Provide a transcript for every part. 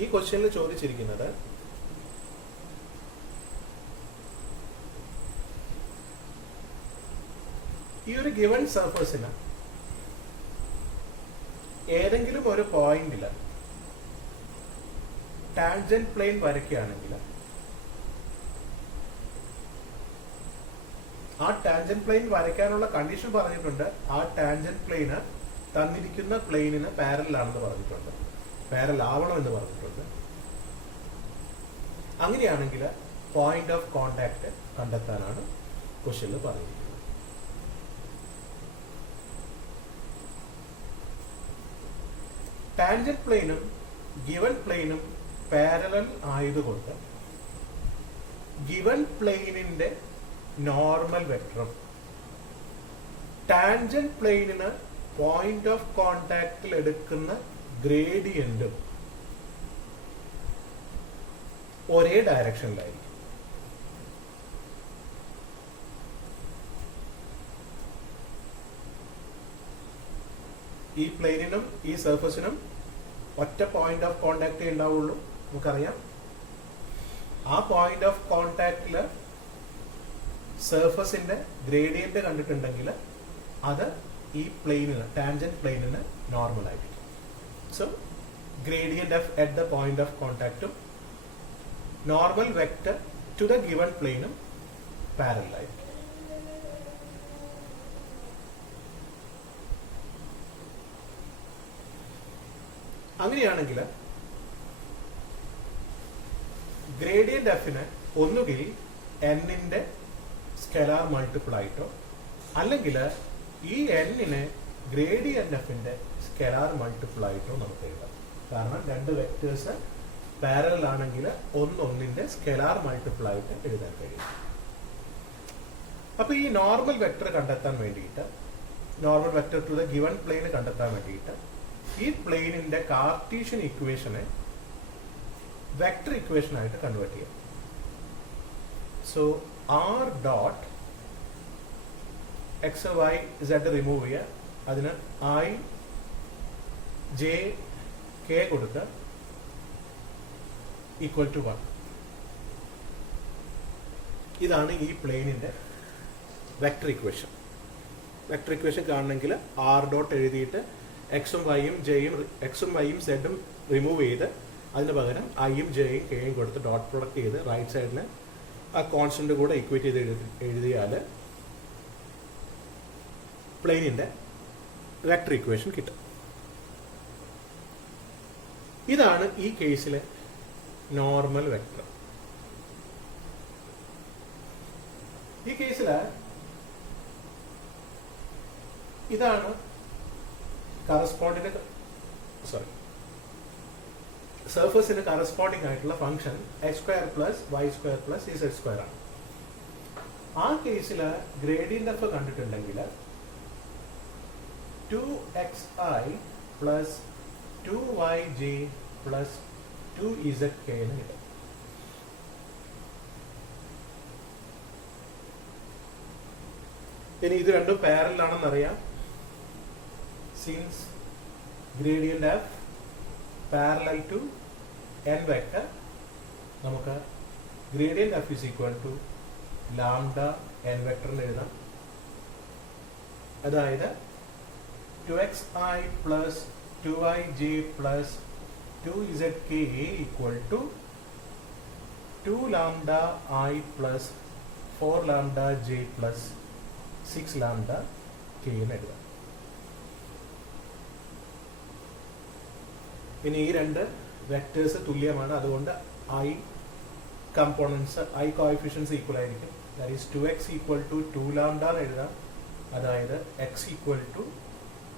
ഈ ക്വസ്റ്റ്യനിൽ ചോദിച്ചിരിക്കുന്നത് ഈ ഒരു ഗിവൺ സർഫസിന് ഏതെങ്കിലും ഒരു പോയിന്റിൽ ടാൻജന്റ് പ്ലെയിൻ വരയ്ക്കുകയാണെങ്കിൽ ആ ടാൻജന്റ് പ്ലെയിൻ വരയ്ക്കാനുള്ള കണ്ടീഷൻ പറഞ്ഞിട്ടുണ്ട്. ആ ടാൻജന്റ് പ്ലെയിന് തന്നിരിക്കുന്ന പ്ലെയിനിന് പാരലൽ ആണെന്ന് പറഞ്ഞിട്ടുണ്ട്, പാരലൽ ആവണമെന്ന് പറഞ്ഞിട്ടുണ്ട്. അങ്ങനെയാണെങ്കിൽ പോയിന്റ് ഓഫ് കോണ്ടാക്ട് കണ്ടെത്താനാണ് ക്വസ്റ്റ്യനിൽ പറഞ്ഞിരിക്കുന്നത്. ടാൻജന്റ് പ്ലെയിനും ഗിവൺ പ്ലെയിനും പാരലൽ ആയതുകൊണ്ട് ഗിവൺ പ്ലെയിനിന്റെ നോർമൽ വെക്ടറും ടാൻജന്റ് പ്ലെയിനിന് പോയിന്റ് ഓഫ് കോണ്ടാക്റ്റിൽ എടുക്കുന്ന ഗ്രേഡിയന്റും ഒരേ ഡയറക്ഷനിലായിരിക്കും. ഈ പ്ലെയിനിനും ഈ സർഫസിനും ഒറ്റ പോയിന്റ് ഓഫ് കോണ്ടാക്ട് ഉണ്ടാവുള്ളൂ, നമുക്കറിയാം. ആ പോയിന്റ് ഓഫ് കോണ്ടാക്റ്റില് സർഫസിന്റെ ഗ്രേഡിയന്റ് കണ്ടിട്ടുണ്ടെങ്കിൽ അത് ഈ പ്ലെയിനിന്, ടാൻജന്റ് പ്ലെയിനിന് നോർമൽ ആയിരിക്കും. So gradient of at the point of കോണ്ടാക്റ്റും normal vector to the given പ്ലെയിനും പാരലൽ ആയിരിക്കും. അങ്ങനെയാണെങ്കിൽ ഗ്രേഡിയന്റ് എഫിന് ഒന്നുകിൽ എന്നിന്റെ സ്കെലാർ മൾട്ടിപ്പിൾ ആയിട്ടോ അല്ലെങ്കിൽ ഈ എന്നിനെ ഗ്രേഡിയന്റ് എഫിന്റെ സ്കെലാർ മൾട്ടിപ്പിൾ ആയിട്ടോ നമുക്ക് എഴുതാം. കാരണം രണ്ട് വെക്ടേഴ്സ് പാരലൽ ആണെങ്കിൽ ഒന്നിന്റെ സ്കെലാർ മൾട്ടിപ്പിൾ ആയിട്ട് എഴുതാൻ കഴിയും. അപ്പൊ ഈ നോർമൽ വെക്ടർ കണ്ടെത്താൻ വേണ്ടിയിട്ട്, normal vector to the given plane കണ്ടെത്താൻ വേണ്ടിയിട്ട് ഈ പ്ലെയിനിന്റെ കാർട്ടീഷ്യൻ ഇക്വേഷനെ വെക്ടർ ഇക്വേഷൻ ആയിട്ട് കൺവേർട്ട് ചെയ്യാം. So R dot X Y Z remove ചെയ്യുക, അതിന് ഐ ജെ കെ കൊടുക്കുക, ഈക്വൽ ടു 1. ഇതാണ് ഈ പ്ലെയിനിന്റെ വെക്ടർ ഇക്വേഷൻ. വെക്ടർ ഇക്വേഷൻ കാണണമെങ്കിൽ ആർ ഡോട്ട് എഴുതിയിട്ട് എക്സും വൈയും ജെയും, എക്സും വൈയും സെഡും റിമൂവ് ചെയ്ത് അതിന് പകരം ഐയും ജെയും കെയും കൊടുത്ത് ഡോട്ട് പ്രൊഡക്റ്റ് ചെയ്ത് റൈറ്റ് സൈഡിന് ആ കോൺസ്റ്റന്റ് കൂടെ ഇക്വേറ്റ് ചെയ്ത് എഴുതിയാൽ പ്ലെയിനിന്റെ വെക്ടർ ഇക്വേഷൻ കിട്ടും. ഇതാണ് ഈ കേസിലെ നോർമൽ വെക്ടർ. ഈ കേസില് ഇതാണ് കറസ്പോണ്ടിങ്, സർഫസിന് കറസ്പോണ്ടിങ് ആയിട്ടുള്ള function X square plus Y square plus Z square ആണ്. ആ കേസില് ഗ്രേഡിയന്റ് എഫ് കണ്ടിട്ടുണ്ടെങ്കിൽ 2xi plus 2yj plus 2zk എന്ന് കിട്ടും. ഇനി ഇത് രണ്ടും പാരലൽ ആണെന്ന് അറിയാം. Since gradient f parallel to n vector, നമുക്ക് gradient f is equal to lambda n vector എന്ന് എഴുതാം. അതായത് 2xi plus 2yj plus 2zk equal to 2 lambda I plus 4 lambda j plus 6 lambda k എന്ന് എഴുതാം. ഇനി ഈ രണ്ട് വെക്ടേഴ്സ് തുല്യമാണ്, അതുകൊണ്ട് I components, I coefficients equal ആയിരിക്കും. That is 2x equal to 2 lambda എന്ന് എഴുതാം. അതായത് x ഈക്വൽ ടു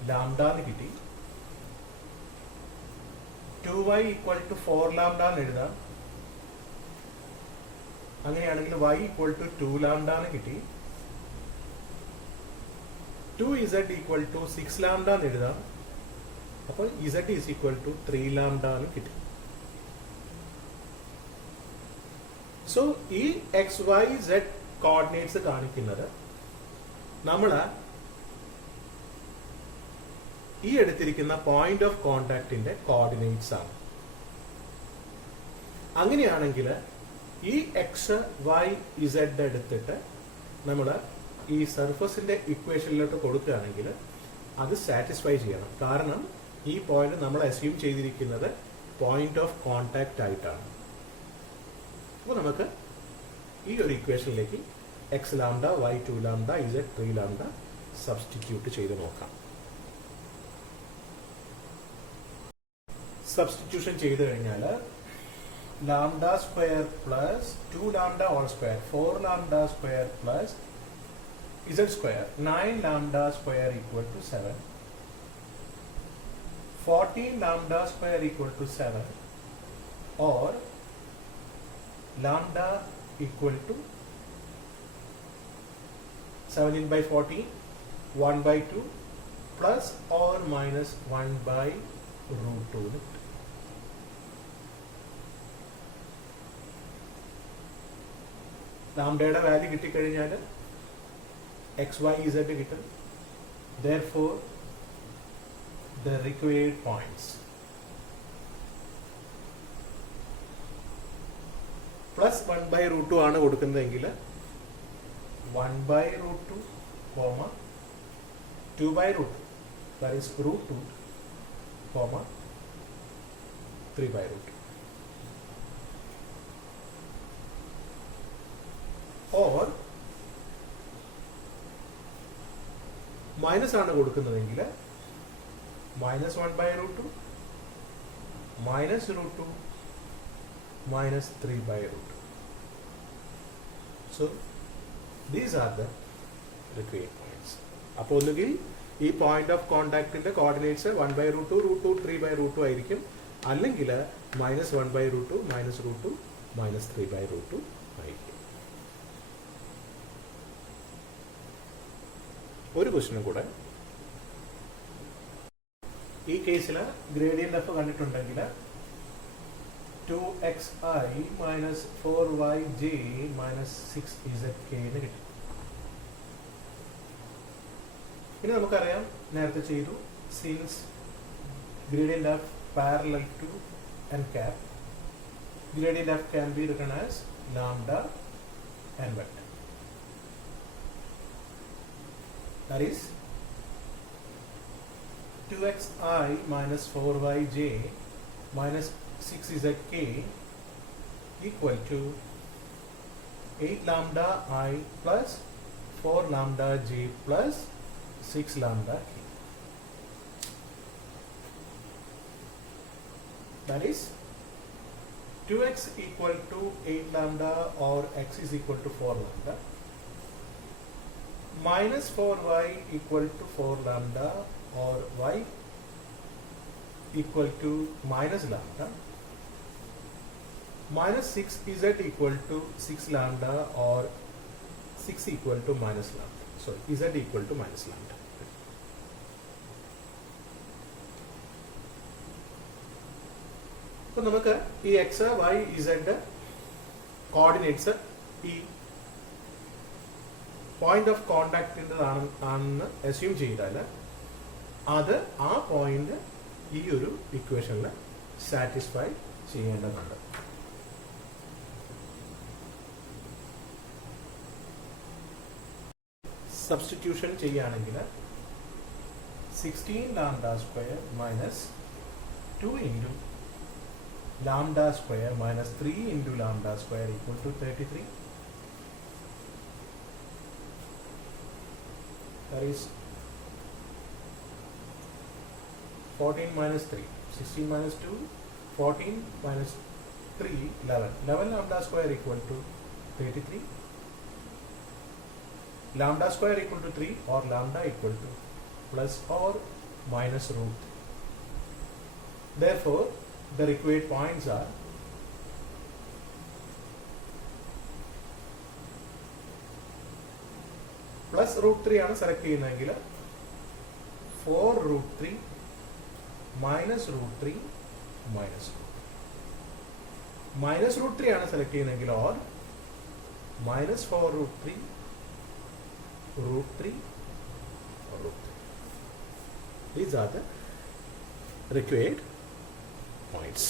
ലാംഡ എന്ന് കിട്ടി. 2y ഈക്വൽ ടു 4 ലാംഡ എന്ന് എഴുതാം. അങ്ങനെയാണെങ്കിൽ y ഈക്വൽ ടു 2 ലാംഡ എന്ന് കിട്ടി. 2z ഈക്വൽ ടു 6 ലാംഡ എന്ന് എഴുതാം. അപ്പോൾ z is equal to 3 lambda എന്ന് കിട്ടി. സോ ഈ എക്സ് വൈ സെഡ് കോർഡിനേറ്റ്സ് കാണിക്കുന്നത് നമ്മൾ ഈ എടുത്തിരിക്കുന്ന പോയിന്റ് ഓഫ് കോണ്ടാക്റ്റിന്റെ കോർഡിനേറ്റ്സ് ആണ്. അങ്ങനെയാണെങ്കിൽ ഈ എക്സ് വൈ ഇസഡ് എടുത്തിട്ട് നമ്മൾ ഈ സർഫസിന്റെ ഇക്വേഷനിലോട്ട് കൊടുക്കുകയാണെങ്കിൽ അത് സാറ്റിസ്ഫൈ ചെയ്യണം. കാരണം ഈ പോയിന്റ് നമ്മൾ അസ്യൂം ചെയ്തിരിക്കുന്നത് പോയിന്റ് ഓഫ് കോണ്ടാക്ട് ആയിട്ടാണ്. അപ്പോൾ നമുക്ക് ഈ ഒരു ഇക്വേഷനിലേക്ക് x lambda y 2 lambda z 3 lambda substitute ചെയ്ത് നോക്കാം. സബ്സ്റ്റിറ്റ്യൂഷൻ ചെയ്ത് കഴിഞ്ഞാൽ lambda square plus 2 lambda whole square 4 lambda square plus z square 9 lambda square equal to 7, 14 lambda square equal to 7 or lambda equal to 17 by 14 1 by 2 plus or minus 1 by root 2. ലാംഡയുടെ value കിട്ടിക്കഴിഞ്ഞാൽ X Y Z കിട്ടും. therefore the required points plus 1 by root 2 ആണ് കൊടുക്കുന്നതെങ്കിൽ 1 by root 2 comma 2 by root 2, that is root 2 comma 3 by root 2 or minus ആണ് കൊടുക്കുന്നതെങ്കിൽ minus 1 by root 2 minus root 2 minus 3 by root 2. So these are the required points. അപ്പോൾ ഒന്നുകിൽ ഈ point of കോണ്ടാക്ടിന്റെ coordinates 1 by root 2 root 2 3 by root 2 ആയിരിക്കും, അല്ലെങ്കിൽ minus 1 by root 2 minus root 2 minus 3 by root 2 ആയിരിക്കും. ഒരു ക്വസ്റ്റ്യനും കൂടെ. ഈ കേസിൽ ഗ്രേഡിയന്റ് എഫ് കണ്ടിട്ടുണ്ടെങ്കിൽ 2xi minus 4yj minus 6zk എന്ന് കിട്ടും. ഇനി നമുക്കറിയാം, നേരത്തെ ചെയ്തു, since gradient F parallel to n cap, gradient f can be written as lambda n vector. That is 2xi minus 4yj minus 6zk equal to 8 lambda I plus 4 lambda j plus 6 lambda k. That is 2x equal to 8 lambda or x is equal to 4 lambda minus 4y equal to 4 lambda or y equal to minus lambda minus 6z equal to 6 lambda or 6 equal to minus lambda. Sorry, z equal to minus lambda. So നമുക്ക് ഈ x, y, z coordinates ഈ point of കോണ്ടാക്ടിൻ്റെതാണെന്ന് assume ചെയ്താൽ അത് ആ point ഈ ഒരു ഇക്വേഷനിൽ satisfy ചെയ്യേണ്ടതുണ്ട്. സബ്സ്റ്റിറ്റ്യൂഷൻ ചെയ്യുകയാണെങ്കിൽ 16 lambda square minus 2 into lambda square minus 3 into lambda square equal to 33. That is 14 minus 3, 16 minus 2, 14 minus 3, 11. 11 lambda square equal to 33. Lambda square equal to 3 or lambda equal to plus or minus root 3. Therefore, the required points are plus root 3 ആണ് select ചെയ്യുന്നതെങ്കിൽ 4 root 3 minus root 3 minus root 3. Minus root 3 ആണ് select ചെയ്യുന്നതെങ്കിൽ or minus 4 root 3 root 3 or root 3. These are the required points.